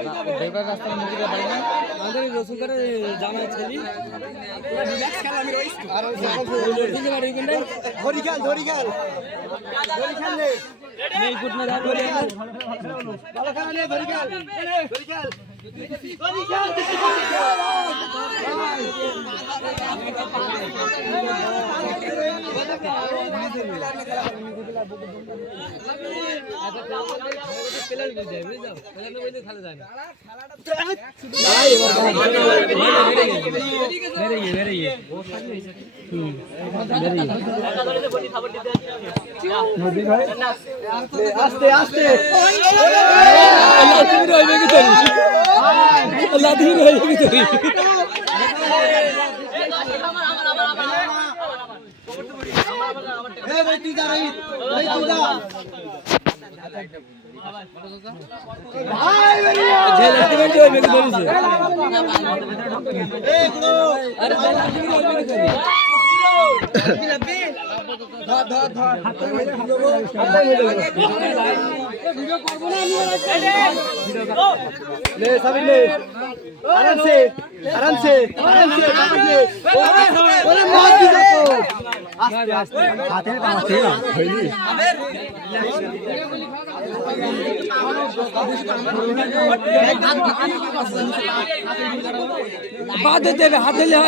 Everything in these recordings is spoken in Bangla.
দেবার রাস্তার মুখে বাড়ি না আমাদের রসুলকারে জামাই ছেলি পুরো রিল্যাক্স খেলা আমি রইছি আর দিকে বাড়ি কোনটা ধরি খেল নে নেই গুড না ধরি খেল ভালো খেলা নে ধরি খেল আস্তে আস্তে आराम से हाथे ले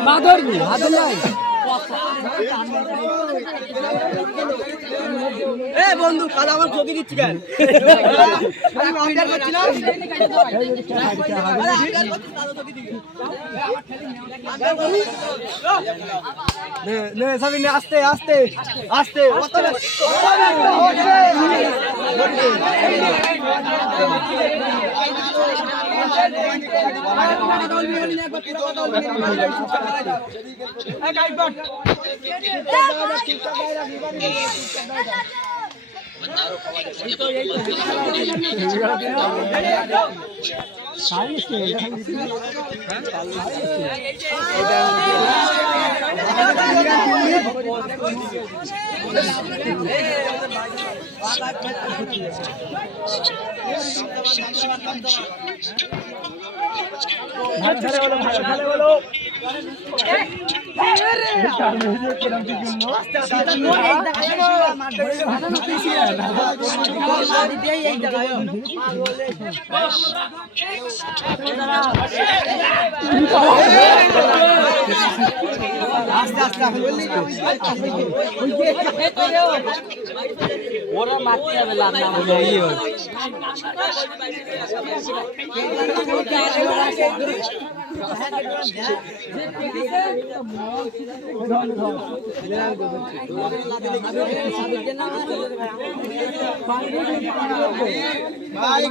माधुर हाथ লাই এ বন্ধু কাল আমার চোখে দিচ্ছি কেন আমি অঙ্কার করছি না নে সবই নে আস্তে আস্তে আস্তে ওরা মারতে যাবে লাভ না ভাই